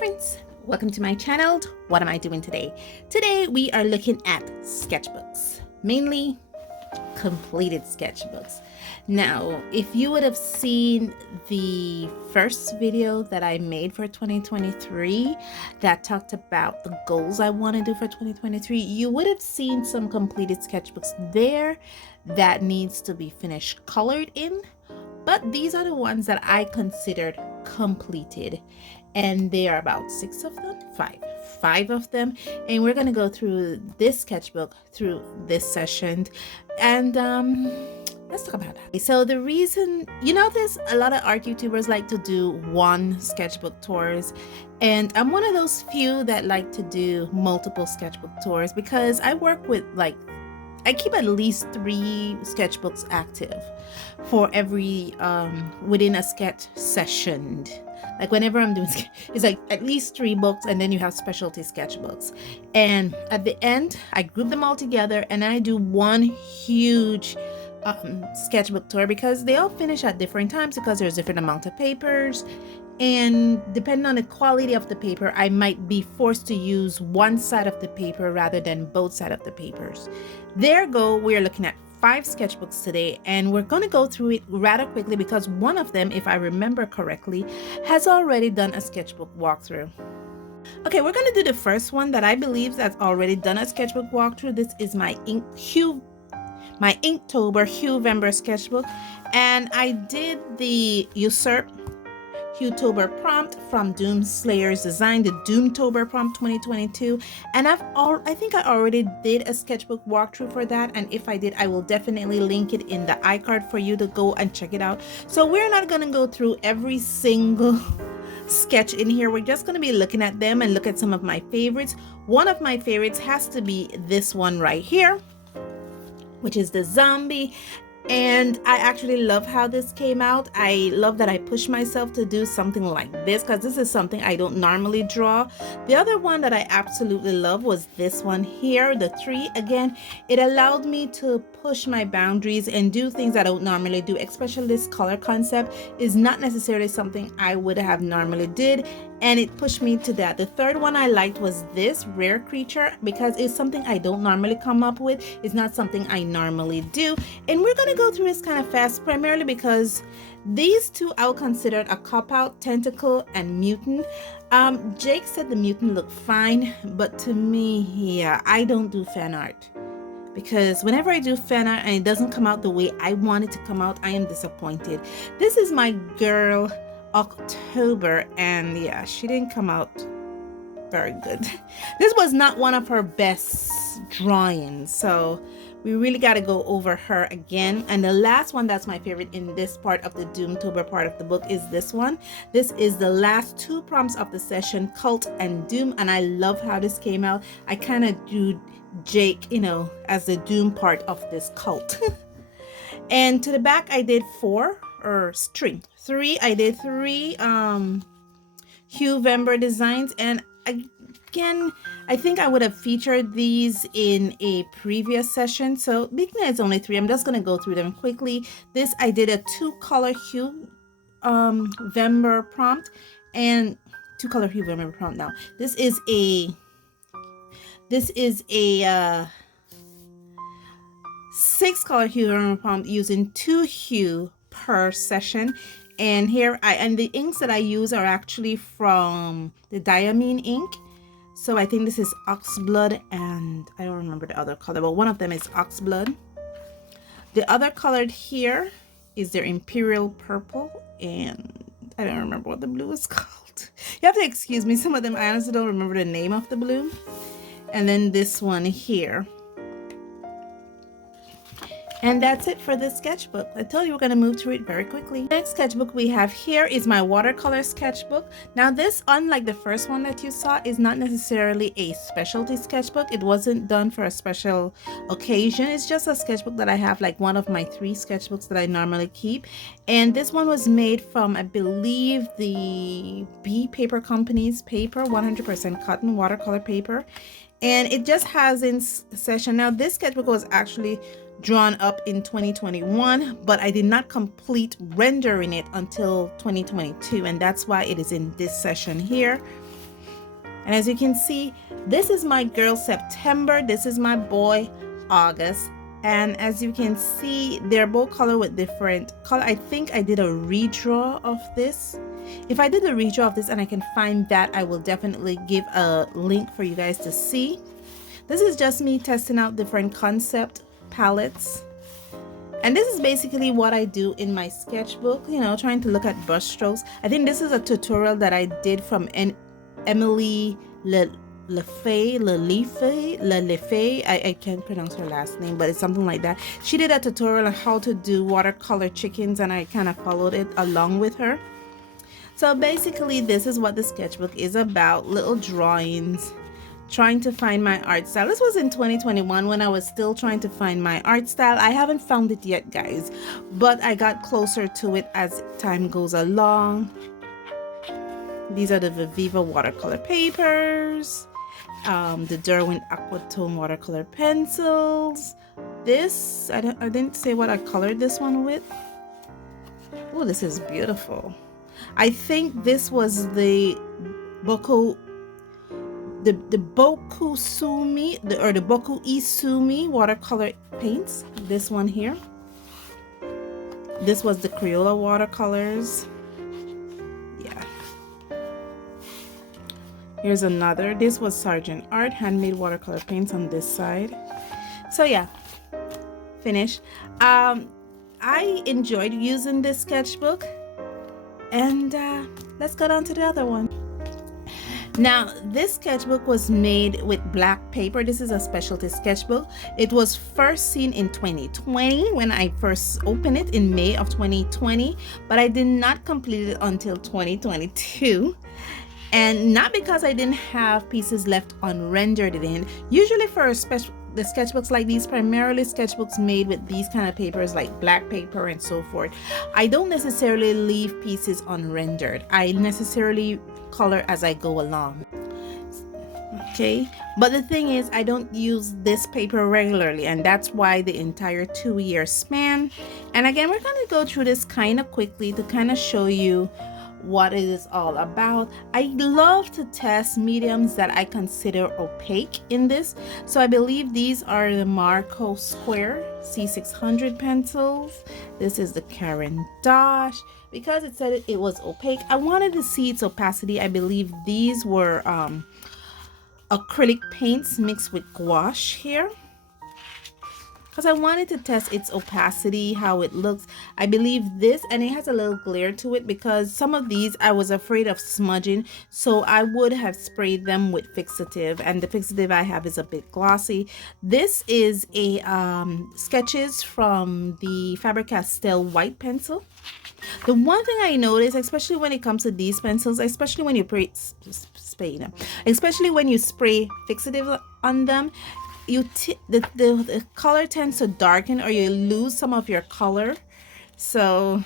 friends, welcome to my channel. What am I doing today? Today we are looking at sketchbooks, mainly completed sketchbooks. Now, if you would have seen the first video that I made for 2023 that talked about the goals I want to do for 2023, you would have seen some completed sketchbooks there that needs to be finished colored in. But these are the ones that I considered completed, and there are about five of them, and we're going to go through this sketchbook through this session, and let's talk about that. So the reason, there's a lot of art YouTubers like to do one sketchbook tours, and I'm one of those few that like to do multiple sketchbook tours because I work with I keep at least 3 sketchbooks active for every within a sketch session. Like whenever I'm doing, it's like at least 3 books, and then you have specialty sketchbooks. And at the end, I group them all together and I do one huge sketchbook tour because they all finish at different times because there's different amount of papers. And depending on the quality of the paper, I might be forced to use one side of the paper rather than both sides of the papers. We're looking at 5 sketchbooks today, and we're going to go through it rather quickly because one of them, if I remember correctly, has already done a sketchbook walkthrough. Okay, we're going to do the first one that I believe that's already done a sketchbook walkthrough. This is my Inktober Huevember sketchbook, and I did the Usurp Huetober prompt from Doomslayer's Design, the Doomtober prompt 2022, and I think I already did a sketchbook walkthrough for that, and if I did, I will definitely link it in the iCard for you to go and check it out. So we're not going to go through every single sketch in here. We're just going to be looking at them and look at some of my favorites. One of my favorites has to be this one right here, which is the zombie. And I actually love how this came out. I love that I pushed myself to do something like this because this is something I don't normally draw. The other one that I absolutely love was this one here, the 3. Again, it allowed me to push my boundaries and do things I don't normally do, especially this color concept is not necessarily something I would have normally did, and it pushed me to that. The third one I liked was this Rare Creature because it's something I don't normally come up with. It's not something I normally do, and we're going to go through this kind of fast, primarily because these 2 I would consider a cop-out, Tentacle and Mutant. Jake said the Mutant looked fine, but to me, yeah, I don't do fan art because whenever I do fan art and it doesn't come out the way I want it to come out, I am disappointed. This is my girl October, and yeah, she didn't come out very good. This was not one of her best drawings, so we really got to go over her again. And the last one that's my favorite in this part of the Doomtober part of the book is this one. This is the last 2 prompts of the session, Cult and Doom, and I love how this came out. I kind of do Jake, as the Doom part of this cult. And to the back I did 3. I did 3 Huevember designs, and again, I think I would have featured these in a previous session, so because it's only 3, I'm just going to go through them quickly. This I did a 2-color Huevember prompt, and 2-color Huevember prompt. Now this is a 6-color Huevember prompt using 2 hue per session. And here and the inks that I use are actually from the Diamine ink. So I think this is Oxblood, and I don't remember the other color, but one of them is Oxblood. The other colored here is their Imperial Purple, and I don't remember what the blue is called. You have to excuse me, some of them I honestly don't remember the name of the blue. And then this one here. And that's it for this sketchbook. I told you we're going to move through it very quickly. Next sketchbook we have here is my watercolor sketchbook. Now this, unlike the first one that you saw, is not necessarily a specialty sketchbook. It wasn't done for a special occasion. It's just a sketchbook that I have, like one of my 3 sketchbooks that I normally keep. And this one was made from, I believe, the B Paper Company's paper, 100% cotton watercolor paper. And it just has in session. Now this sketchbook was actually drawn up in 2021, but I did not complete rendering it until 2022, and that's why it is in this session here. And as you can see, this is my girl September, this is my boy August. And as you can see, they're both colored with different color. I think I did a redraw of this. If I did a redraw of this and I can find that, I will definitely give a link for you guys to see. This is just me testing out different concept palettes. And this is basically what I do in my sketchbook, you know, trying to look at brush strokes. I think this is a tutorial that I did from Emily Lefay. I can't pronounce her last name, but it's something like that. She did a tutorial on how to do watercolor chickens, and I kind of followed it along with her. So basically, this is what the sketchbook is about, little drawings, trying to find my art style. This was in 2021 when I was still trying to find my art style. I haven't found it yet, guys, but I got closer to it as time goes along. These are the Viviva watercolor papers, the Derwent Aquatone watercolor pencils. This, I didn't say what I colored this one with. Oh, this is beautiful. I think this was the Boku Sumi, or the Boku Isumi watercolor paints. This one here. This was the Crayola watercolors. Yeah. Here's another. This was Sargent Art handmade watercolor paints on this side. So yeah, finished. I enjoyed using this sketchbook, and let's go down to the other one. Now, this sketchbook was made with black paper. This is a specialty sketchbook. It was first seen in 2020 when I first opened it in May of 2020, but I did not complete it until 2022. And not because I didn't have pieces left unrendered in. Usually for the sketchbooks like these, primarily sketchbooks made with these kind of papers like black paper and so forth, I don't necessarily leave pieces unrendered. I necessarily color as I go along. Okay, but the thing is, I don't use this paper regularly, and that's why the entire 2-year span. And again, we're going to go through this kind of quickly to kind of show you what it is all about. I love to test mediums that I consider opaque in this. So I believe these are the Marco Square C600 pencils. This is the Karen Dosh. Because it said it was opaque, I wanted to see its opacity. I believe these were acrylic paints mixed with gouache here, because I wanted to test its opacity, how it looks. I believe this, and it has a little glare to it, because some of these I was afraid of smudging, so I would have sprayed them with fixative, and the fixative I have is a bit glossy. This is a sketches from the Faber-Castell white pencil. The one thing I noticed, especially when it comes to these pencils, especially when you especially when you spray fixative on them, the color tends to darken, or you lose some of your color. So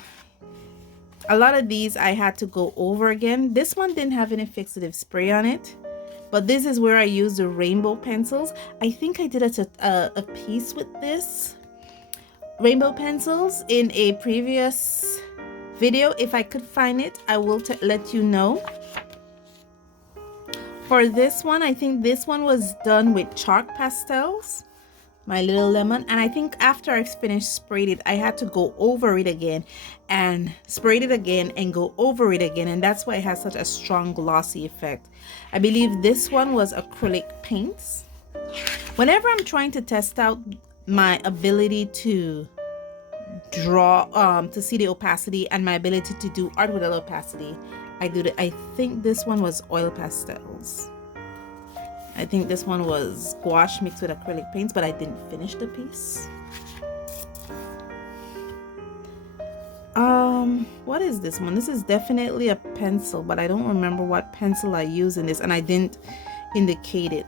a lot of these I had to go over again. This one didn't have any fixative spray on it, but this is where I used the rainbow pencils. I think I did a piece with this rainbow pencils in a previous video. If I could find it, I will let you know. For this one, I think this one was done with chalk pastels, my little lemon, and I think after I finished sprayed it, I had to go over it again and sprayed it again and go over it again, and that's why it has such a strong glossy effect. I believe this one was acrylic paints. Whenever I'm trying to test out my ability to draw, to see the opacity, and my ability to do art with a little opacity, I think this one was oil pastels. I think this one was gouache mixed with acrylic paints, but I didn't finish the piece. What is this one? This is definitely a pencil, but I don't remember what pencil I used in this, and I didn't indicate it.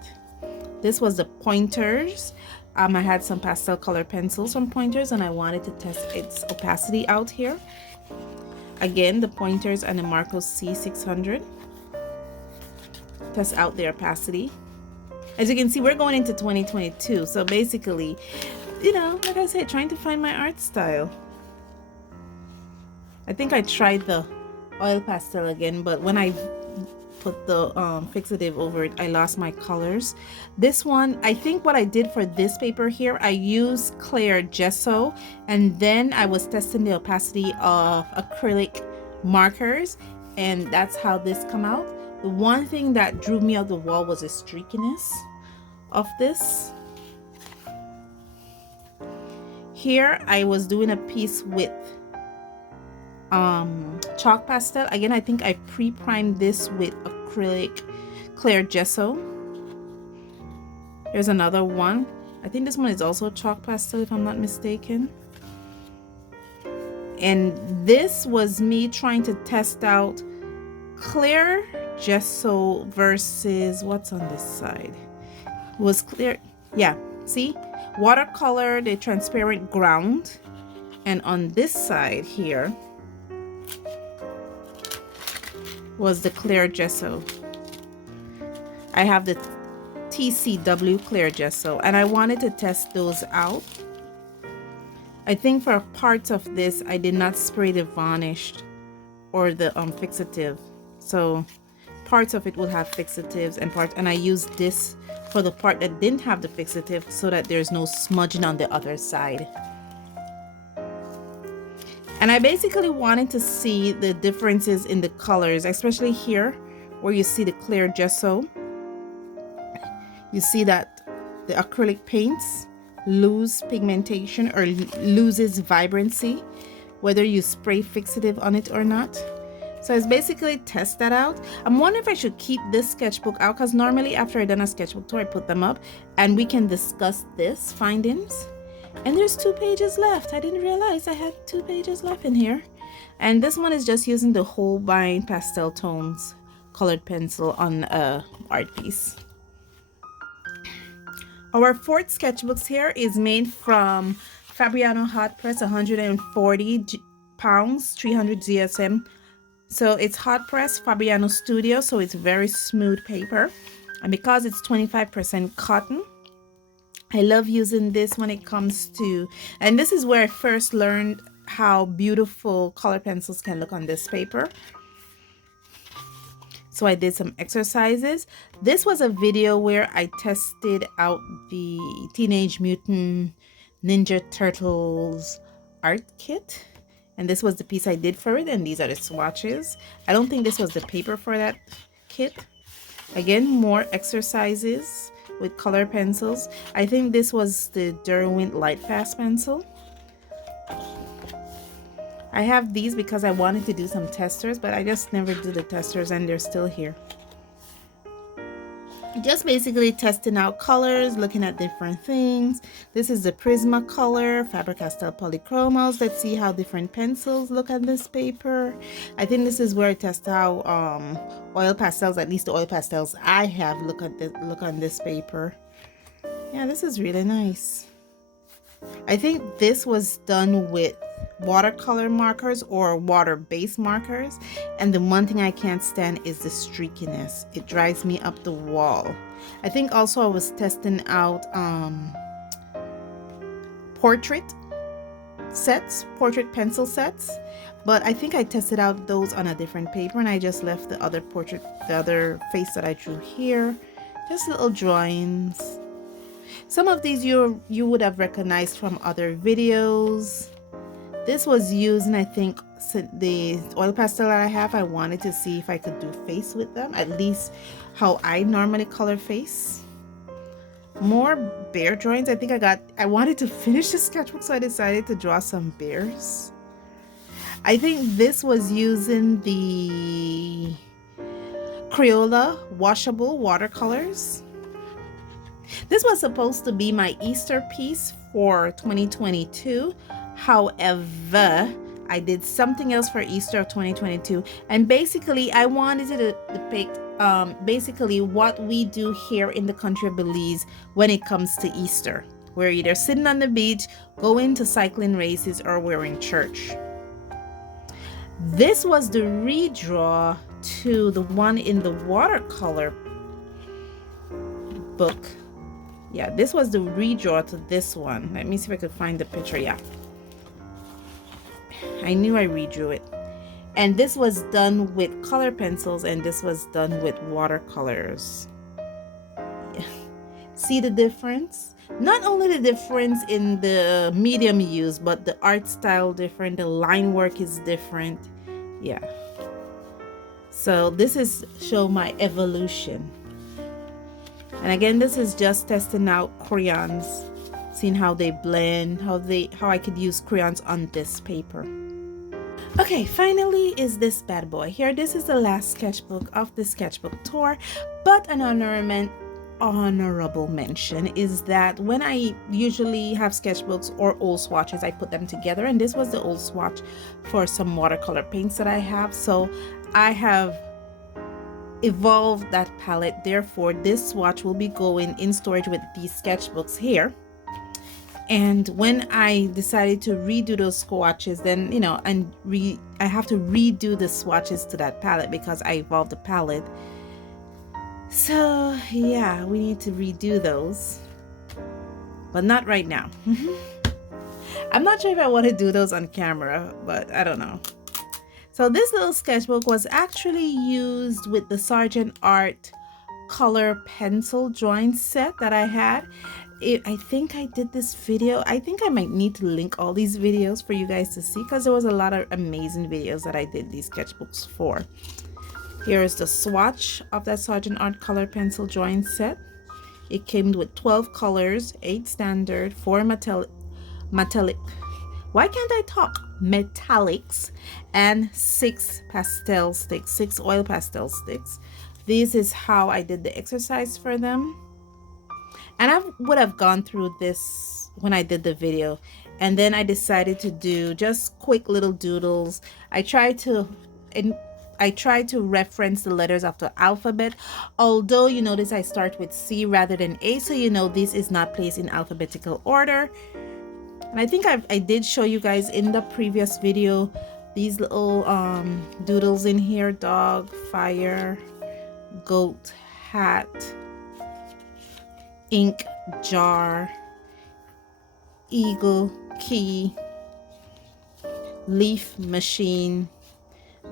This was the Pointers. I had some pastel color pencils from Pointers, and I wanted to test its opacity out here. Again, the Pointers and the Marco C600. Test out their opacity. As you can see, we're going into 2022. So basically, you know, like I said, trying to find my art style. I think I tried the oil pastel again, but when I put the fixative over it, I lost my colors. This one, I think what I did for this paper here, I used clear gesso, and then I was testing the opacity of acrylic markers, and that's how this come out. The one thing that drew me off the wall was the streakiness of this. Here I was doing a piece with chalk pastel. Again, I think I pre-primed this with acrylic clear gesso. Here's another one. I think this one is also chalk pastel if I'm not mistaken. And this was me trying to test out clear gesso versus what's on this side. It was clear, yeah, see, watercolor, the transparent ground, and on this side here was the clear gesso. I have the TCW clear gesso, and I wanted to test those out. I think for parts of this I did not spray the varnish or the fixative, so parts of it will have fixatives and I used this for the part that didn't have the fixative so that there's no smudging on the other side. And I basically wanted to see the differences in the colors, especially here where you see the clear gesso. You see that the acrylic paints lose pigmentation or loses vibrancy, whether you spray fixative on it or not. So it's basically test that out. I'm wondering if I should keep this sketchbook out, because normally after I've done a sketchbook tour, I put them up and we can discuss this findings. And there's 2 pages left. I didn't realize I had 2 pages left in here. And this one is just using the Holbein pastel tones colored pencil on a art piece. Our 4th sketchbooks here is made from Fabriano hot press, 140 pounds, 300 GSM. So it's hot press Fabriano Studio, so it's very smooth paper. And because it's 25% cotton, I love using this when it comes to, and this is where I first learned how beautiful color pencils can look on this paper. So I did some exercises. This was a video where I tested out the Teenage Mutant Ninja Turtles art kit. And this was the piece I did for it, and these are the swatches. I don't think this was the paper for that kit. Again, more exercises with color pencils. I think this was the Derwent Lightfast pencil. I have these because I wanted to do some testers, but I just never do the testers, and they're still here. Just basically testing out colors, looking at different things. This is the Prismacolor Faber-Castell Polychromos. Let's see how different pencils look on this paper. I think this is where I test how oil pastels, at least the oil pastels I have, look on this paper. Yeah, this is really nice. I think this was done with watercolor markers or water-based markers, and the one thing I can't stand is the streakiness. It drives me up the wall. I think also I was testing out portrait pencil sets, but I think I tested out those on a different paper, and I just left the other face that I drew here, just little drawings. Some of these you would have recognized from other videos. This was using, I think, the oil pastel that I have. I wanted to see if I could do face with them, at least how I normally color face. More bear drawings. I think I wanted to finish the sketchbook, so I decided to draw some bears. I think this was using the Crayola washable watercolors. This was supposed to be my Easter piece for 2022. However, I did something else for Easter of 2022, and basically I wanted to depict basically what we do here in the country of Belize when it comes to Easter. We're either sitting on the beach, going to cycling races, or we're in church. This was the redraw to the one in the watercolor book. Yeah, this was the redraw to this one. Let me see if I could find the picture. Yeah, I knew I redrew it. And this was done with color pencils, and this was done with watercolors. Yeah. See the difference? Not only the difference in the medium used, but the art style different, the line work is different. Yeah. So this is show my evolution. And again, this is just testing out crayons, seeing how they blend, how I could use crayons on this paper. Okay, finally is this bad boy here. This is the last sketchbook of the sketchbook tour, but an honorable mention is that when I usually have sketchbooks or old swatches, I put them together, and this was the old swatch for some watercolor paints that I have. So I have evolved that palette. Therefore, this swatch will be going in storage with these sketchbooks here. And when I decided to redo those swatches, then I have to redo the swatches to that palette because I evolved the palette. So yeah, we need to redo those, but not right now. I'm not sure if I want to do those on camera, but I don't know. So this little sketchbook was actually used with the Sargent Art color pencil drawing set that I had. I think I did this video. I think I might need to link all these videos for you guys to see, because there was a lot of amazing videos that I did these sketchbooks for. Here is the swatch of that Sargent Art color pencil drawing set. It came with 12 colors, 8 standard, 4 metallic. Why can't I talk? Metallics, and 6 pastel sticks, 6 oil pastel sticks. This is how I did the exercise for them. And I would have gone through this when I did the video, and then I decided to do just quick little doodles. I tried to reference the letters of the alphabet, although you notice I start with C rather than A, so you know this is not placed in alphabetical order. And I think I did show you guys in the previous video these little doodles in here: dog, fire, goat, hat, ink, jar, eagle, key, leaf, machine,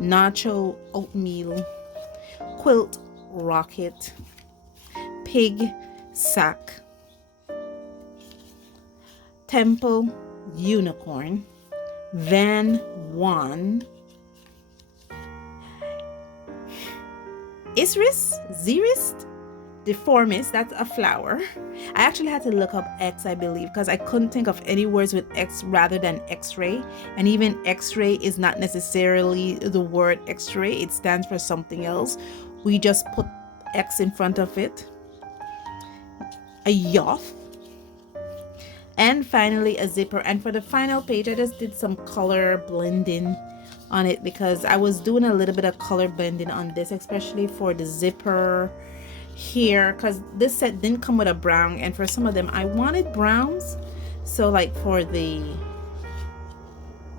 nacho, oatmeal, quilt, rocket, pig, sack, temple, unicorn, van, one, Isris, Xeris, deformis, that's a flower. I actually had to look up X, I believe, because I couldn't think of any words with X rather than X-ray. And even X-ray is not necessarily the word X-ray, it stands for something else. We just put X in front of it. A yoff. And finally a zipper. And for the final page, I just did some color blending on it because I was doing a little bit of color blending on this, especially for the zipper here, because this set didn't come with a brown, and for some of them I wanted browns. So like for the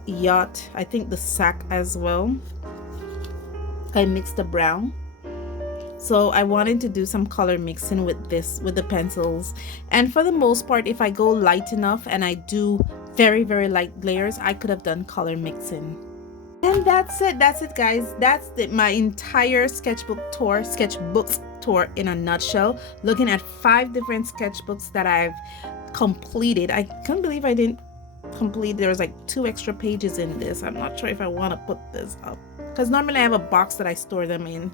yacht, I think the sack as well, I mixed the brown. So I wanted to do some color mixing with this, with the pencils. And for the most part, if I go light enough and I do very light layers, I could have done color mixing. And that's it guys. That's my entire sketchbooks tour in a nutshell, looking at 5 different sketchbooks that I've completed. I can't believe I didn't complete, there was like 2 extra pages in this. I'm not sure if I want to put this up, because normally I have a box that I store them in,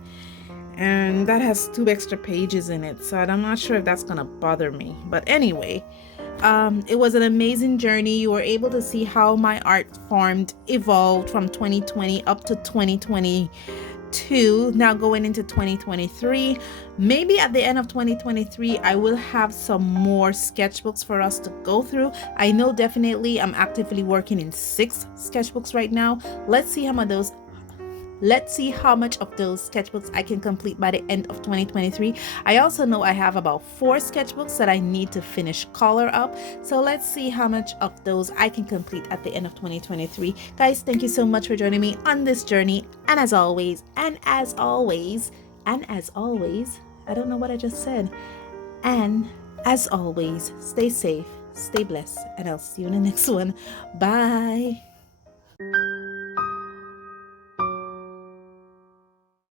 and that has 2 extra pages in it, so I'm not sure if that's gonna bother me. But anyway, it was an amazing journey. You were able to see how my art evolved from 2020 up to 2022, now going into 2023. Maybe at the end of 2023 I will have some more sketchbooks for us to go through. I know definitely I'm actively working in 6 sketchbooks right now. Let's see how much of those sketchbooks I can complete by the end of 2023. I also know I have about 4 sketchbooks that I need to finish color up. So let's see how much of those I can complete at the end of 2023. Guys, thank you so much for joining me on this journey. And as always, I don't know what I just said. And as always, stay safe, stay blessed, and I'll see you in the next one. Bye.